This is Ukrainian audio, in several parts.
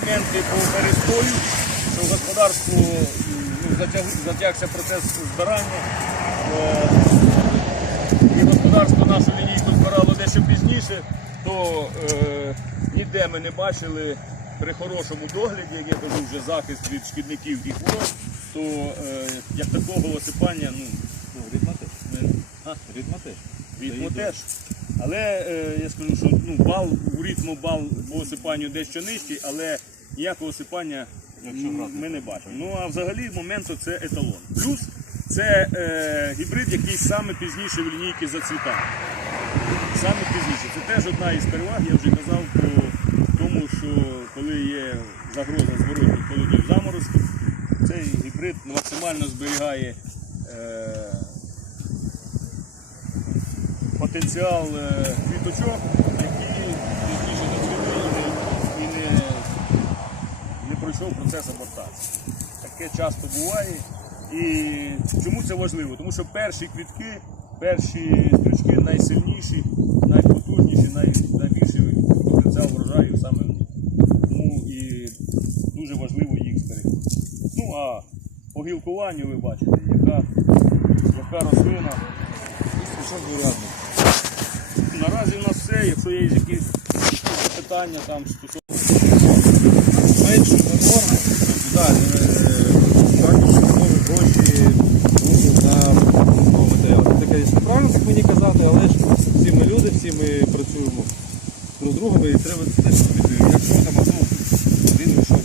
моменти по перестою, що в господарству ну, затяг, затягся процес збирання. Е, І господарство нашу лінійку збирало дещо пізніше, то е, ніде ми не бачили при хорошому догляді, як я кажу, вже захист від шкідників і хвороб, то е, як такого осипання, ну, ритма теж. ми- а, Ритма теж. Ритму теж. Але е, я скажу, що ну, бал у ритму бал по осипанню дещо нижчий, але ніякого осипання м, ми не бачимо. Ну а взагалі моменту це еталон. Плюс це е, гібрид, який саме пізніше в лінійки зацвітає. Саме пізніше. Це теж одна із переваг, я вже казав по тому, що коли є загроза зворотних холодів заморозків, цей гібрид максимально зберігає е, потенціал е, квіточок, які пізніше зацвіли і і не, не пройшов процес абортації. Таке часто буває. І чому це важливо? Тому що перші квітки, перші стрічки найсильніші, найпотужніші, най, найбільший потенціал врожаю саме в них. Тому і дуже важливо їх зберегти. Ну а по гілкуванню ви бачите, яка, яка рослина. Що вирядник? Наразі в нас все, якщо є якісь питання там. Менше норма. Так, також гроші на матеріал. Це, звісно, правильно, як мені казати, але ж всі ми люди, всі ми працюємо друг з другом і треба теж розуміти, якщо там одну він вийшов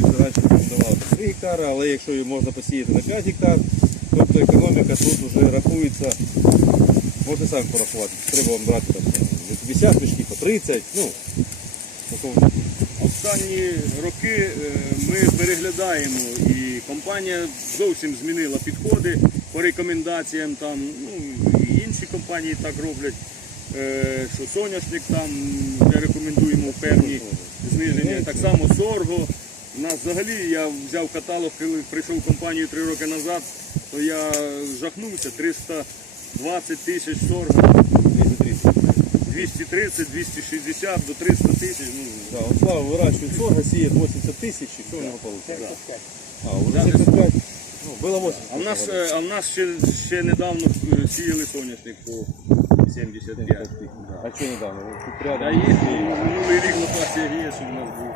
до задачі давати 3 гектари, але якщо її можна посіяти на 5 гектар, тобто економіка тут вже рахується, можете самі порахувати, треба вам брати там не 50 мішків, а 30, ну, такого. Останні роки е, ми переглядаємо і компанія зовсім змінила підходи по рекомендаціям. Там, ну, і інші компанії так роблять, е, що соняшник там де рекомендуємо певні зниження. Так само сорго. У нас взагалі я взяв каталог, коли прийшов в компанію три роки назад, то я жахнувся 320 тисяч сорго, 230, 260 до 300 тисяч. Ну, Да, он Слава выращивает сорго, сеет 80 тысяч, и что у него получается? Да. А, уже Да, 75, ну, было 80. А в нас, е, а в нас ще, ще недавно е, сіяли соняшник по 75. Да. А что недавно? Вот Тут Та рядом. є, і минулий рік локація є, що в нас був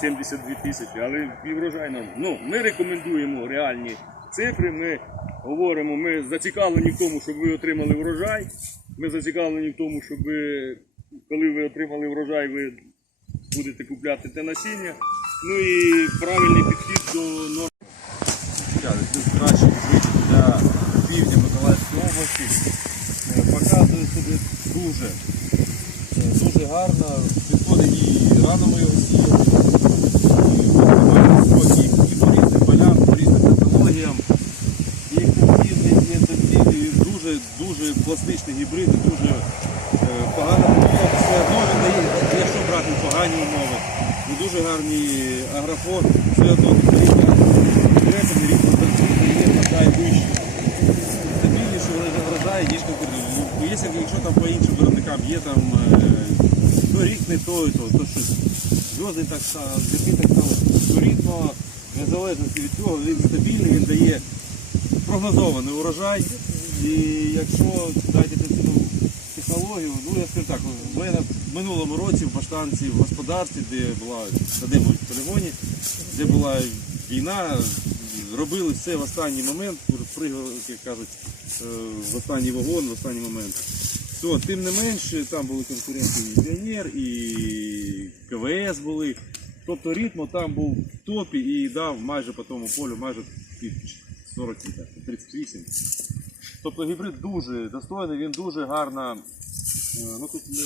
72 тисячі, але і врожай нам. Ну, ми рекомендуємо реальні цифри, ми говоримо, ми зацікавлені в тому, щоб ви отримали врожай. Ми зацікавлені в тому, щоб коли ви отримали врожай, ви будете купляти те насіння. Ну і правильний підхід до норм. Краще для півдня Миколаївської області. Е, Показує себе дуже, е, дуже гарно. Підходить і рано ми його. І високі, і по різним полям, по різним технологіям. І ефективний, і інтенсивний, і дуже, дуже пластичний гібрид, дуже е, погано. Все одно він дає, якщо брати погані умови. І дуже гарний агрофон, все одно рівня конкретний рік є врожай вищий. Стабільніше врожай, ніж конкурентний. Ну, Якщо, там по іншим виробникам є там е, то рік не той, то, то щось зв'язки так само, так само. То рідко, незалежності від цього, він стабільний, він дає прогнозований урожай. І якщо дати цю технологію, ну я скажу так, в мене в минулому році в Баштанці, в господарстві, де була на димовому полігоні, де була війна, робили все в останній момент, пригали, як кажуть, е, в останній вагон, в останній момент. То, тим не менше, там були конкуренти і Піонер, і КВС були. Тобто ритмо там був в топі і дав майже по тому полю майже 40 літрів, 38. Тобто гібрид дуже достойний, він дуже гарно. е, Ну тут не,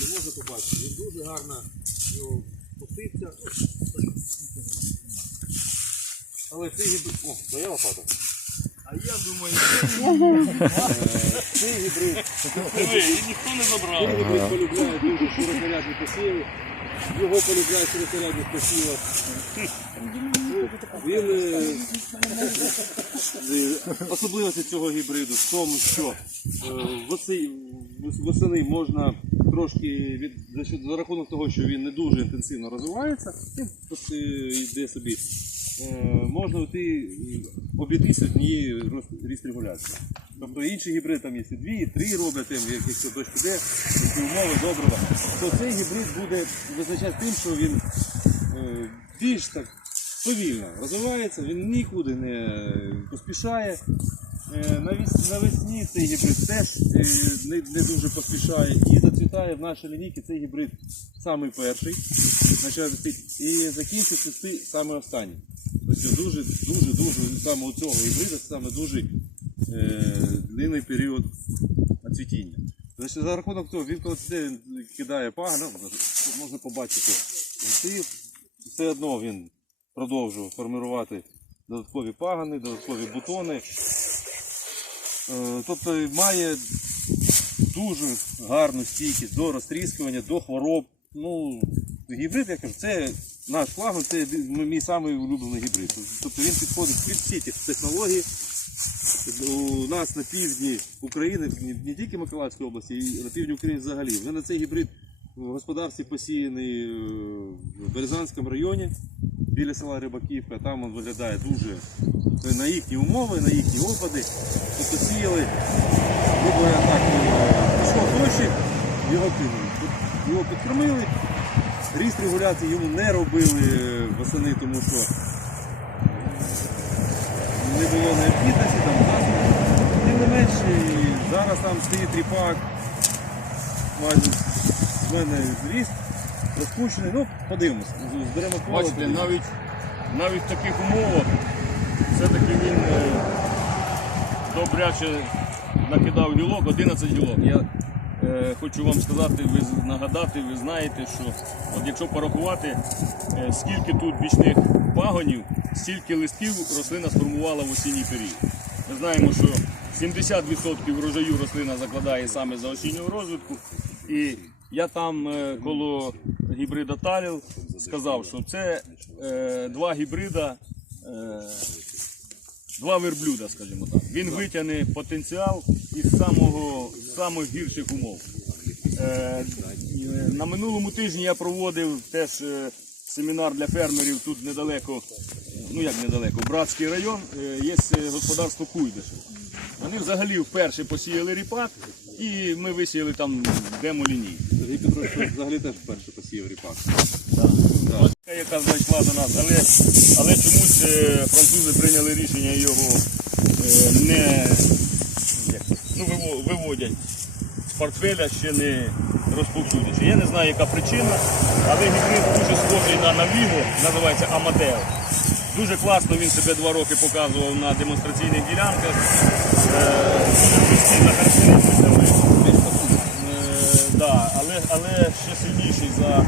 не можна побачити, він дуже гарно пустився. Але цей гібрид. О, твоя лопата. А я думаю, е, цей гібрид і ніхто не забрав. цей гібрид полюбляє дуже широкорядні посіви. Його полюбляє широкорядні посіви. Він е, е, особливості цього гібриду в тому, що е, восени можна трошки від, за, рахунок того, що він не дуже інтенсивно розвивається, він йде собі. Можна йти, обійтися однією ріст регуляції. Тобто інші гібриди там є дві, і три роблять, якщо дощ піде, які умови добрива, то цей гібрид буде визначати тим, що він більш так повільно розвивається, він нікуди не поспішає. Е, Навесні цей гібрид теж е, не, дуже поспішає і зацвітає в нашій лінійці цей гібрид самий перший, і закінчить цвісти саме останній. Тобто дуже, дуже, дуже саме у цього гібрида саме дуже е, длинний період цвітіння. Значить, за рахунок того, він коли це кидає пагано, можна побачити, все одно він продовжує формувати додаткові пагани, додаткові бутони. Е, Тобто має дуже гарну стійкість до розтріскування, до хвороб. Ну, гібрид, я кажу, це наш флагман, це мій самий улюблений гібрид. Тобто він підходить під всі ті технології. У нас на півдні України, не тільки Миколаївської області, і на півдні України взагалі. Вже на цей гібрид в господарстві посіяний е, в Березанському районі біля села Рибаківка. Там він виглядає дуже е, на їхні умови, на їхні опади. Тобто сіяли, говоря, так, е, пішов дощі, його кинули. Його підкормили, ріст регуляції йому не робили восени, тому що не було необхідності, там засобів. Тим не менше, зараз там стоїть ріпак, майже мене зріст, розпущений. Ну, подивимось, зберемо поле. Бачите, подивимось. навіть, навіть в таких умовах все-таки він е, добряче накидав гілок, 11 гілок. Я е, хочу вам сказати, ви з- нагадати, ви знаєте, що от якщо порахувати, е, скільки тут бічних пагонів, стільки листків рослина сформувала в осінній період. Ми знаємо, що 70% врожаю рослина закладає саме за осіннього розвитку. І я там е, коло гібрида Таліл сказав, що це е, два гібрида, е, два верблюда, скажімо так. Він витягне потенціал із самого самих гірших умов. Е, на минулому тижні я проводив теж е, семінар для фермерів тут недалеко, ну як недалеко, Братський район, е, є е, господарство Куйбишев. Вони взагалі вперше посіяли ріпак і ми висіяли там демо-лінійку. Сергій Петрович взагалі теж вперше посіяв ріпак. Ось яка зайшла до нас, але, але чомусь е, французи прийняли рішення його е, не ну, виводять з портфеля, ще не розповсюдячи. Я не знаю, яка причина, але гібрид дуже схожий на Навіго, називається Амадео. Дуже класно він себе два роки показував на демонстраційних ділянках. Е, характеристиками. Е, да, але, але ще сильніший за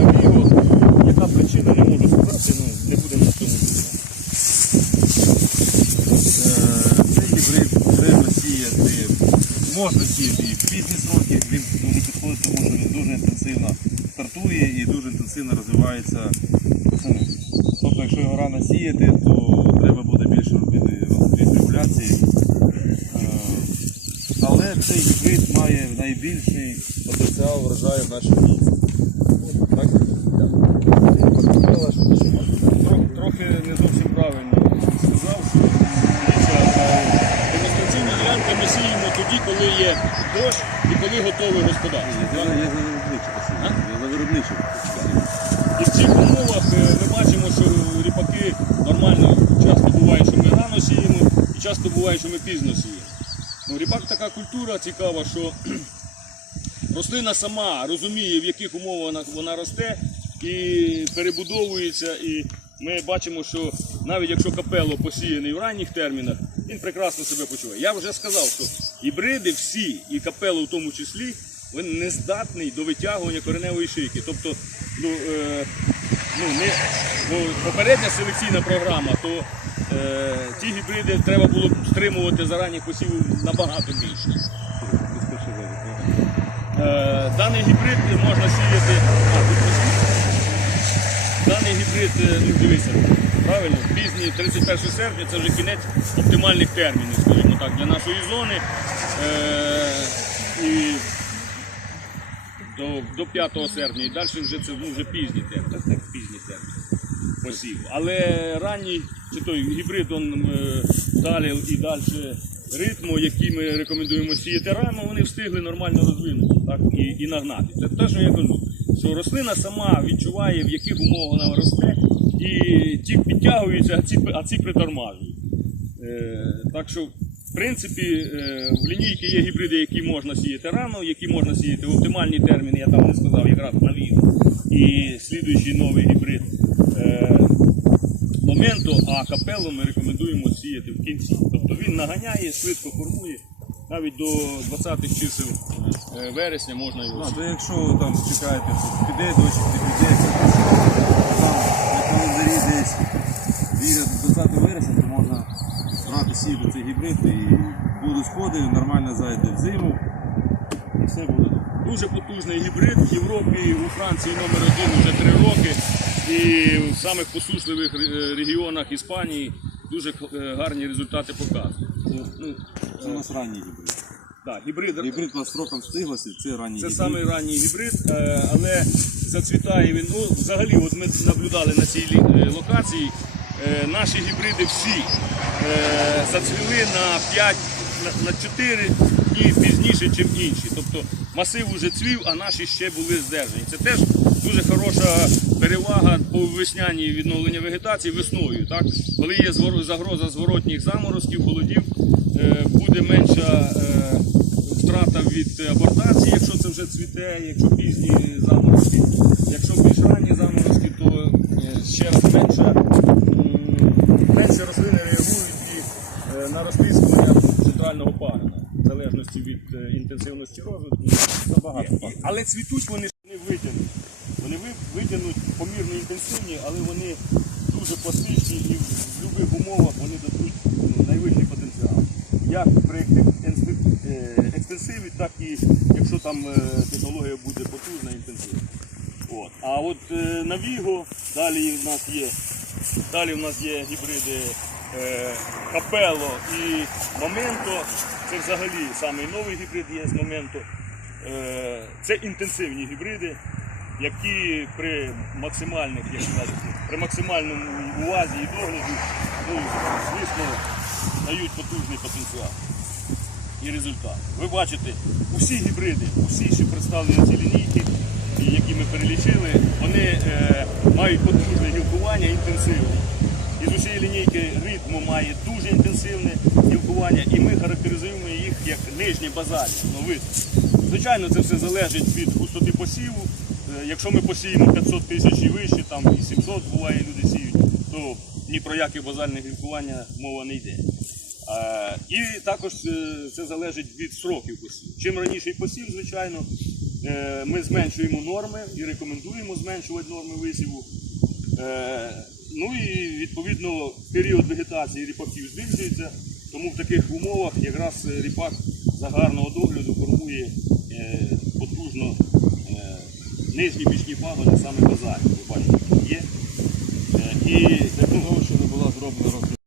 Навіго. Яка причина, не можу сказати, ну, не будемо на цьому. Е, Цей гібрид треба сіяти, можна сіяти і в пізні сроки, він дуже підходить, тому що він дуже інтенсивно стартує і дуже інтенсивно розвивається восени. Тобто, якщо його рано сіяти, то треба буде більше робити ріст регуляції. Е, Але цей гібрид має найбільший потенціал врожаю в нашому місці. Так? Трохи, не зовсім правильно сказав, що демонстраційні ділянки ми сіємо тоді, коли є дощ і коли готове господарство. Я за, я І в цих умовах ми бачимо, що ріпаки нормально часто буває, що ми рано сіємо, і часто буває, що ми пізно сіємо. Ну, ріпак така культура цікава, що рослина сама розуміє, в яких умовах вона, вона росте і перебудовується. І ми бачимо, що навіть якщо капело посіяний в ранніх термінах, він прекрасно себе почуває. Я вже сказав, що гібриди всі, і капело в тому числі, він не здатний до витягування кореневої шийки. Тобто, ну, е, ну, не, ну, попередня селекційна програма, то е, ті гібриди треба було б стримувати за ранніх посівів набагато більше. Е, Даний гібрид можна сіяти. А. Даний гібрид, е, ну дивися, правильно, пізній 31 серпня це вже кінець оптимальних термінів, скажімо так, для нашої зони. Е, і до, до 5 серпня і далі вже це ну, вже пізній термін, так, пізній термін посів. Але ранній, чи той гібрид он, е, далі і далі ритму, які ми рекомендуємо сіяти рано, вони встигли нормально розвинути так, і, і нагнати. Це те, що я кажу, що рослина сама відчуває, в яких умовах вона росте, і ті підтягуються, а ці, а ці притормажують. Е, так що, в принципі, е, в лінійки є гібриди, які можна сіяти рано, які можна сіяти в оптимальні терміни, я там не сказав, якраз на війну. І слідуючий новий гібрид моменту, а капелу ми рекомендуємо сіяти в кінці. Тобто він наганяє, швидко формує. Навіть до 20-х чисел е, вересня можна його сіяти. то якщо там чекаєте, що піде дощик, не піде, там на календарі десь вірять до 20 вересня, то можна брати сіяти цей гібрид і будуть сходи, нормально зайде в зиму. І все буде добре. Дуже потужний гібрид в Європі, у Франції номер один вже три роки. І в самих посушливих е, регіонах Іспанії дуже е, гарні результати показує. Ну, ну, Це у нас ранній гібрид. да, гібрид, Гібрид по срокам стиглості, це ранній це гібрид. самий ранній гібрид, е, але зацвітає він. Ну, взагалі, от ми наблюдали на цій локації. Е, Наші гібриди всі е, зацвіли на 5, на- на 4 дні пізніше, ніж інші. Тобто масив уже цвів, а наші ще були здержані. Це теж дуже хороша перевага по весняній відновлення вегетації весною. Так? Коли є загроза зворотніх заморозків, холодів, е, буде менша втрата від абортації, якщо це вже цвіте, якщо пізні заморозки. Якщо більш ранні заморозки, то ще раз менше, м, менше рослини реагують і е, на розтискування центрального парена, в залежності від е, інтенсивності розвитку. Забагато Але цвітуть вони не витягнуть. Вони витягнуть помірно інтенсивні, але вони дуже пластичні і в будь-яких умовах вони дадуть ну, найвищий потенціал. Як при екстен- е, екстенсиві, так і якщо там е, технологія буде потужна, інтенсивна. От. А от на Віго далі в нас є, далі в нас є гібриди е, Капело і Моменто. Це взагалі самий новий гібрид є з Моменто. Е, це інтенсивні гібриди, які при максимальних, як кажуть, при максимальному увазі і догляді, ну, звісно, дають потужний потенціал і результат. Ви бачите, усі гібриди, усі, що представлені на цій лінійці, і які ми перелічили, вони е, мають потужне гілкування інтенсивне. І з усієї лінійки ритму має дуже інтенсивне гілкування, і ми характеризуємо їх як нижні базальні. Ну, вид. Звичайно, це все залежить від густоти посіву. Е, Якщо ми посіємо 500 тисяч і вище, там і 700 буває, люди сіють, то ні про яке базальне гілкування мова не йде. Е, І також е, це залежить від сроків посіву. Чим раніший посів, звичайно, ми зменшуємо норми і рекомендуємо зменшувати норми висіву. Ну і відповідно період вегетації ріпаків збільшується, тому в таких умовах якраз е, ріпак за гарного догляду формує е, потужно е, нижні бічні пагони, саме базарі. Ви бачите, є. І Для того, щоб була зроблена